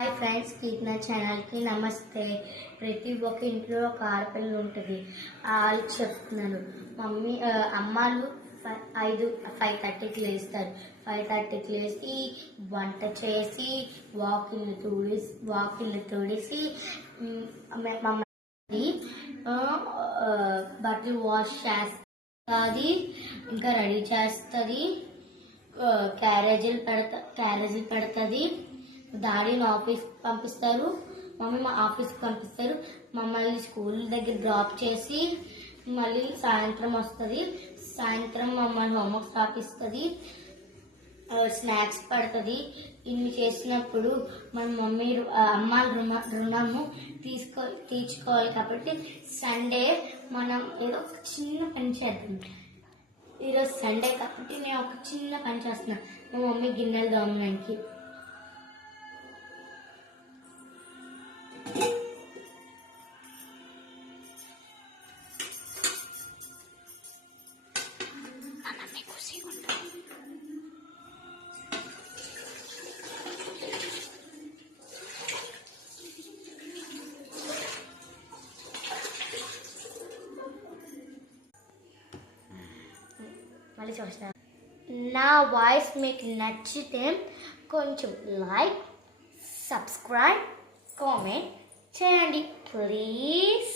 Hi friends, కీర్తన ఛానల్కి నమస్తే. ప్రతి ఒక్క ఇంట్లో ఒక ఆడపిల్ల ఉంటుంది. వాళ్ళు చెప్తున్నాను, మమ్మీ అమ్మాలు 5:30కి లేస్తారు. 5:30కి లేచి వంట చేసి వాకిళ్ళు తుడిసి మమ్మల్ని బట్టలు వాష్ చేస్తుంది, ఇంకా రెడీ చేస్తుంది, క్యారేజీలు పెడుతుంది. డాడీని ఆఫీస్కి పంపిస్తారు, మమ్మీ మా ఆఫీస్కి పంపిస్తారు. మమ్మల్ని స్కూల్ దగ్గర డ్రాప్ చేసి మళ్ళీ సాయంత్రం వస్తుంది. సాయంత్రం మమ్మల్ని హోంవర్క్స్ రాపిస్తుంది, స్నాక్స్ పెడుతుంది. ఇన్ని చేసినప్పుడు మన మమ్మీ అమ్మ రుణము తీర్చుకోవాలి. కాబట్టి సండే మనం ఏదో ఒక చిన్న పని చేద్దాం. ఈరోజు సండే కాబట్టి నేను ఒక చిన్న పని చేస్తున్నా. మా మమ్మీ గిన్నెలు తోమడానికి. మళ్ళీ చూస్తాను. నా వాయిస్ మీకు నచ్చితే కొంచెం లైక్, సబ్స్క్రైబ్, కామెంట్ చేయండి ప్లీజ్.